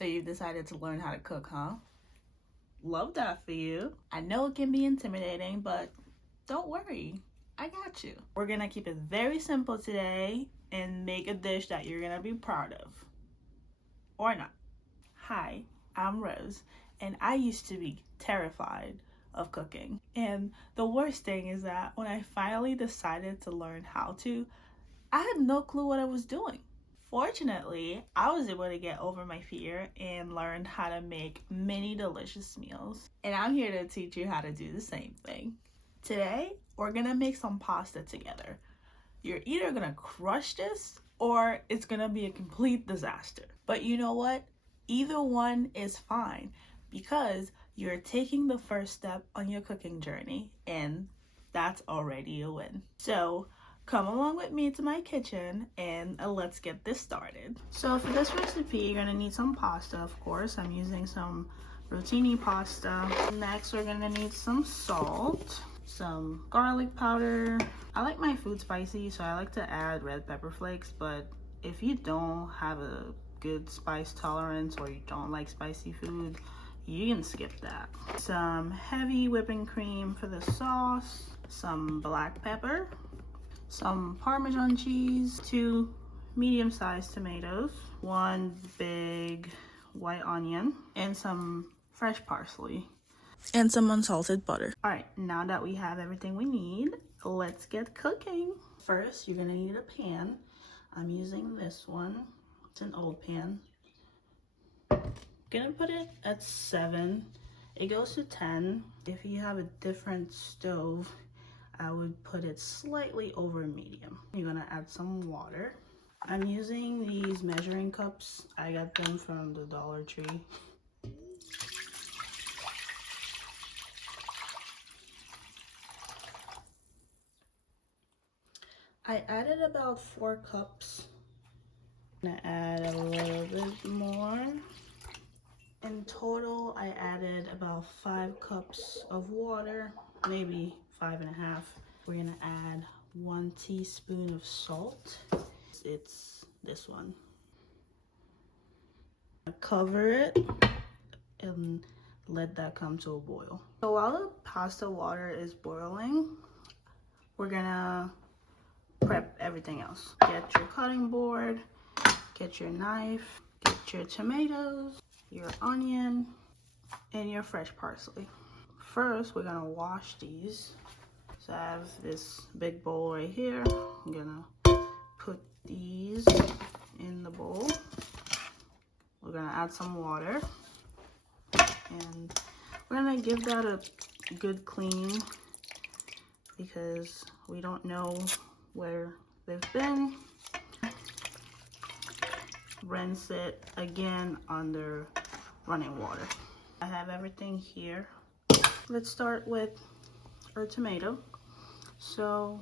So you've decided to learn how to cook, huh? Love that for you. I know it can be intimidating, but don't worry. I got you. We're gonna keep it very simple today and make a dish that you're gonna be proud of. Or not. Hi, I'm Rose, and I used to be terrified of cooking. And the worst thing is that when I finally decided to learn how to, I had no clue what I was doing. Fortunately, I was able to get over my fear and learn how to make many delicious meals. And I'm here to teach you how to do the same thing. Today, we're gonna make some pasta together. You're either gonna crush this or it's gonna be a complete disaster. But you know what? Either one is fine because you're taking the first step on your cooking journey, and that's already a win. So come along with me to my kitchen and let's get this started. So for this recipe, you're gonna need some pasta, of course. I'm using some rotini pasta. Next, we're gonna need some salt, some garlic powder. I like my food spicy, so I like to add red pepper flakes, but if you don't have a good spice tolerance or you don't like spicy food, you can skip that. Some heavy whipping cream for the sauce, some black pepper, some Parmesan cheese, 2 medium-sized tomatoes, 1 big white onion, and some fresh parsley, and some unsalted butter. All right, now that we have everything we need, let's get cooking. First, you're gonna need a pan. I'm using this one. It's an old pan. Gonna put it at 7. It goes to 10. If you have a different stove, I would put it slightly over medium. You're gonna add some water. I'm using these measuring cups. I got them from the Dollar Tree. I added about 4 cups. I'm gonna add a little bit more. In total, I added about 5 cups of water, maybe 5.5. We're gonna add 1 teaspoon of salt. It's this one. Cover it and let that come to a boil. So while the pasta water is boiling, we're gonna prep everything else. Get your cutting board, get your knife, get your tomatoes, your onion, and your fresh parsley. First, we're gonna wash these. So I have this big bowl right here. I'm gonna put these in the bowl. We're gonna add some water, and we're gonna give that a good clean because we don't know where they've been. Rinse it again under running water. I have everything here. Let's start with our tomato. So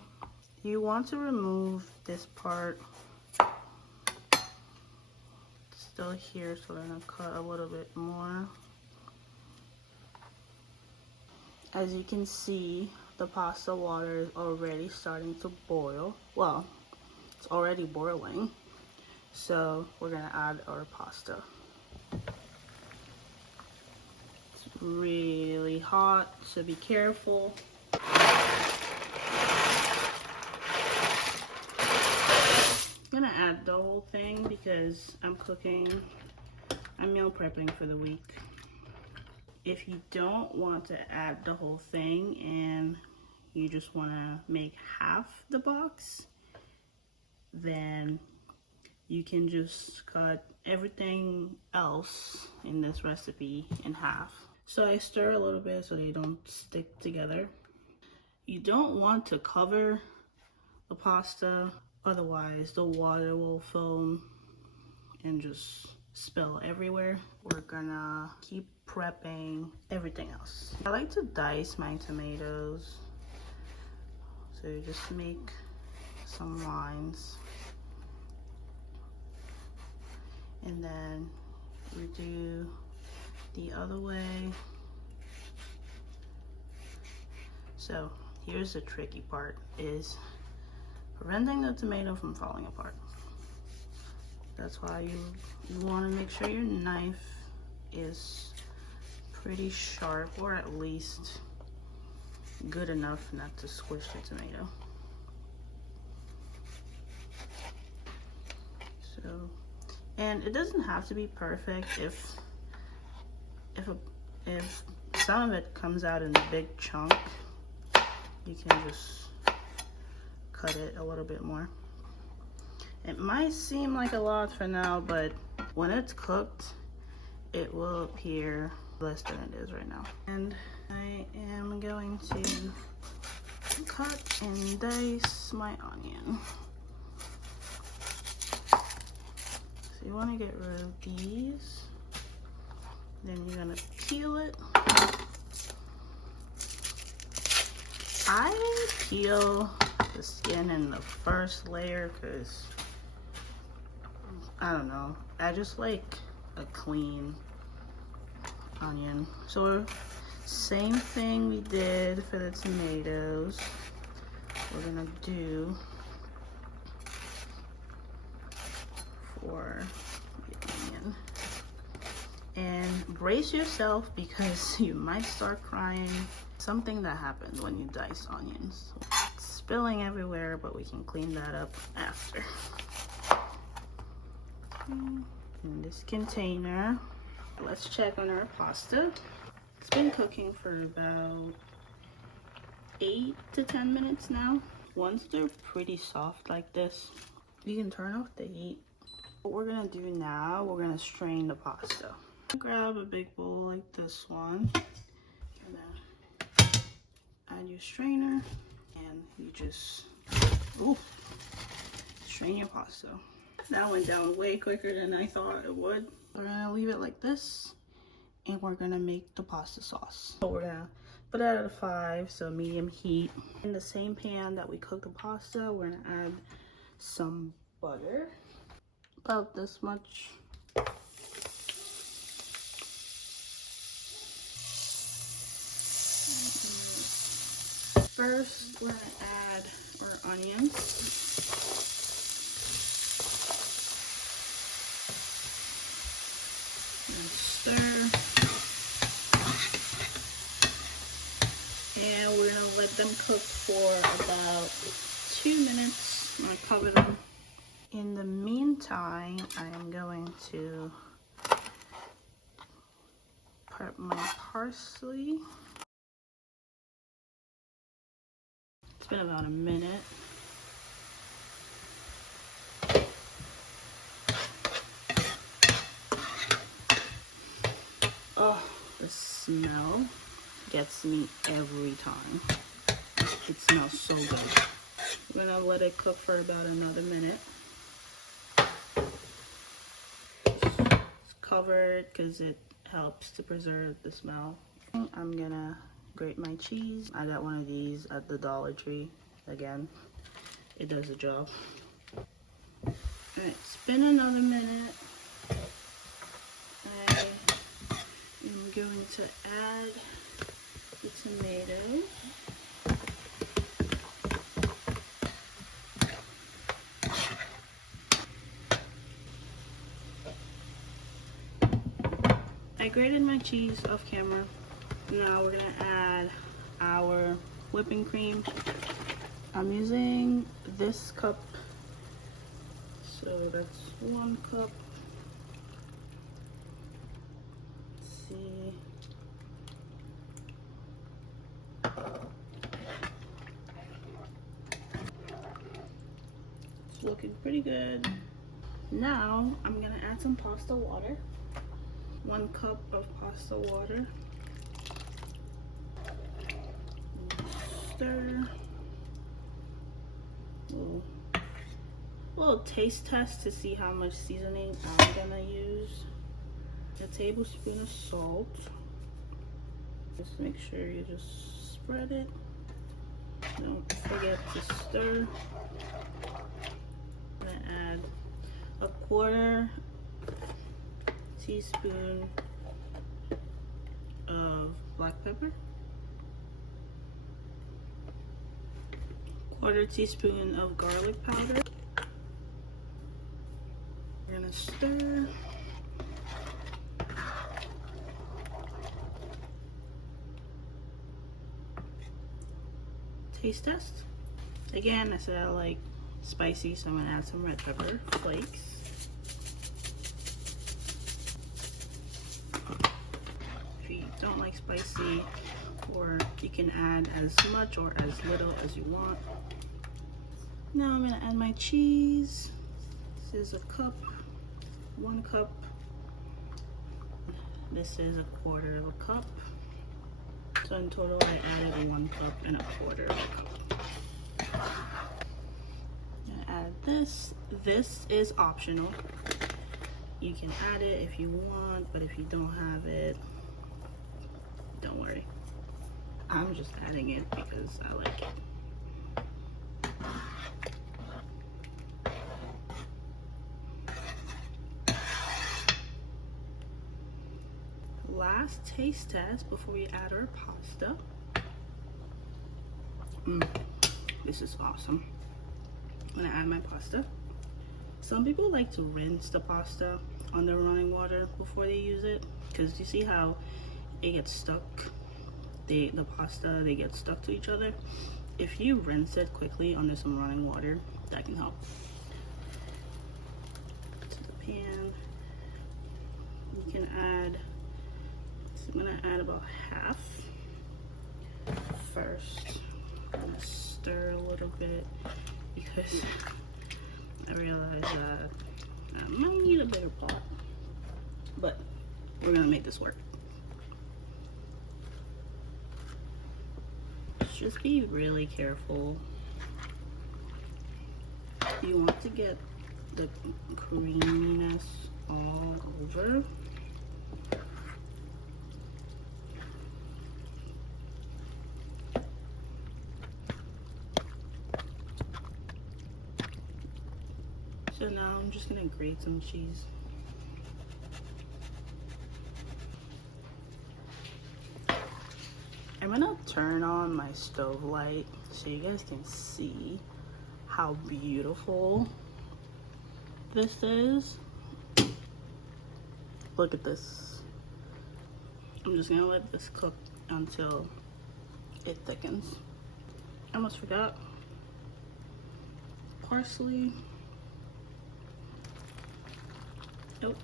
you want to remove this part. It's still here, so we're gonna cut a little bit more. As you can see, the pasta water is already starting to boil. Well, it's already boiling. So we're gonna add our pasta. It's really hot, so be careful. I'm gonna add the whole thing because I'm meal prepping for the week. If you don't want to add the whole thing and you just wanna make half the box, then you can just cut everything else in this recipe in half. So I stir a little bit so they don't stick together. You don't want to cover the pasta, otherwise the water will foam and just spill everywhere. We're gonna keep prepping everything else. I like to dice my tomatoes. So you just make some lines. And then you do the other way. So here's the tricky part, is preventing the tomato from falling apart. That's why you want to make sure your knife is pretty sharp, or at least good enough not to squish the tomato. So, and it doesn't have to be perfect. If some of it comes out in a big chunk, you can just cut it a little bit more. It might seem like a lot for now, but when it's cooked, it will appear less than it is right now. And I am going to cut and dice my onion. So you want to get rid of these. Then you're gonna peel it. I peel the skin in the first layer because I don't know, I just like a clean onion. So same thing we did for the tomatoes, we're gonna do for the onion. And brace yourself because you might start crying. Something that happens when you dice onions. It's spilling everywhere, but we can clean that up after. In this container, let's check on our pasta. It's been cooking for about 8 to 10 minutes now. Once they're pretty soft like this, you can turn off the heat. What we're gonna do now, we're gonna strain the pasta. Grab a big bowl like this one. Add your strainer and you just strain your pasta. That went down way quicker than I thought it would. We're gonna leave it like this and we're gonna make the pasta sauce. So we're gonna put it at a 5, so medium heat. In the same pan that we cooked the pasta, we're gonna add some butter, about this much. First, we're gonna add our onions. And stir. And we're gonna let them cook for about 2 minutes. I'm gonna cover them. In the meantime, I am going to prep my parsley. It's been about a minute. Oh, the smell gets me every time. It smells so good. We're gonna let it cook for about another minute. It's covered because it helps to preserve the smell. I'm gonna grate my cheese. I got one of these at the Dollar Tree. Again, it does the job. Alright, it's been another minute. I am going to add the tomatoes. I grated my cheese off camera. Now we're gonna add our whipping cream. I'm using this cup, so that's 1 cup. Let's see. It's looking pretty good. Now I'm gonna add some pasta water. 1 cup of pasta water. Stir. Little taste test to see how much seasoning I'm gonna use. A tablespoon of salt. Just make sure you just spread it. Don't forget to stir. I'm gonna add a 1/4 teaspoon of black pepper. 1/4 teaspoon of garlic powder. We're gonna gonna stir. Taste test. Again, I said I like spicy, so I'm gonna add some red pepper flakes. If you don't like spicy, or you can add as much or as little as you want. Now I'm gonna add my cheese. This is a cup, 1 cup. This is 1/4 of a cup. So in total, I added 1 cup and 1/4 of a cup. I'm gonna add this. This is optional. You can add it if you want, but if you don't have it, don't worry. I'm just adding it because I like it. Last taste test before we add our pasta. This is awesome. I'm gonna add my pasta. Some people like to rinse the pasta under running water before they use it, because you see how it gets stuck. The pasta, they get stuck to each other. If you rinse it quickly under some running water, that can help. To the pan, you can add, so I'm gonna add about half. First, I'm gonna stir a little bit because I realize that I might need a bigger pot, but we're gonna make this work. Just be really careful. You want to get the creaminess all over. So now I'm just gonna grate some cheese. I'm gonna turn on my stove light so you guys can see how beautiful this is. Look at this. I'm just gonna let this cook until it thickens. I almost forgot parsley. Nope.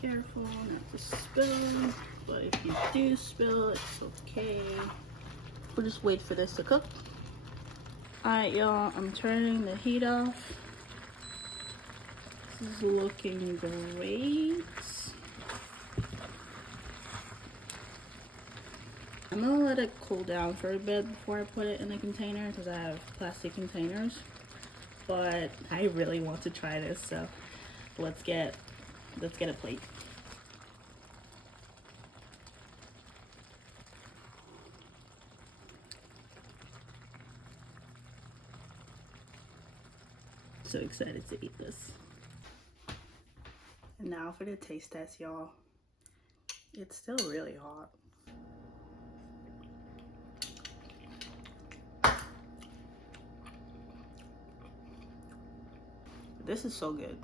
Careful not to spill. But if you do spill, it's okay. We'll just wait for this to cook. Alright, y'all, I'm turning the heat off. This is looking great. I'm gonna let it cool down for a bit before I put it in the container because I have plastic containers. But I really want to try this, so let's get a plate. So excited to eat this. And now for the taste test, y'all. It's still really hot. This is so good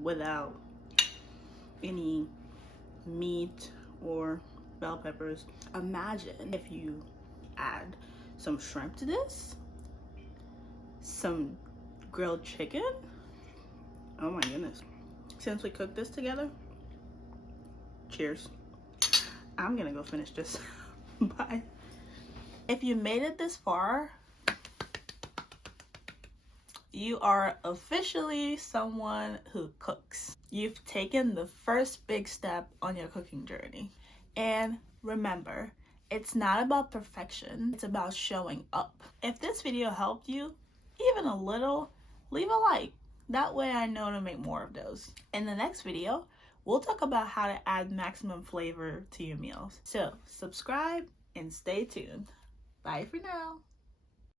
without any meat or bell peppers. Imagine if you add some shrimp to this, some grilled chicken. Oh my goodness. Since we cooked this together, cheers. I'm gonna go finish this. Bye. If you made it this far, you are officially someone who cooks. You've taken the first big step on your cooking journey. And remember, it's not about perfection, it's about showing up. If this video helped you, even a little, leave a like. That way I know to make more of those. In the next video, we'll talk about how to add maximum flavor to your meals. So subscribe and stay tuned. Bye for now.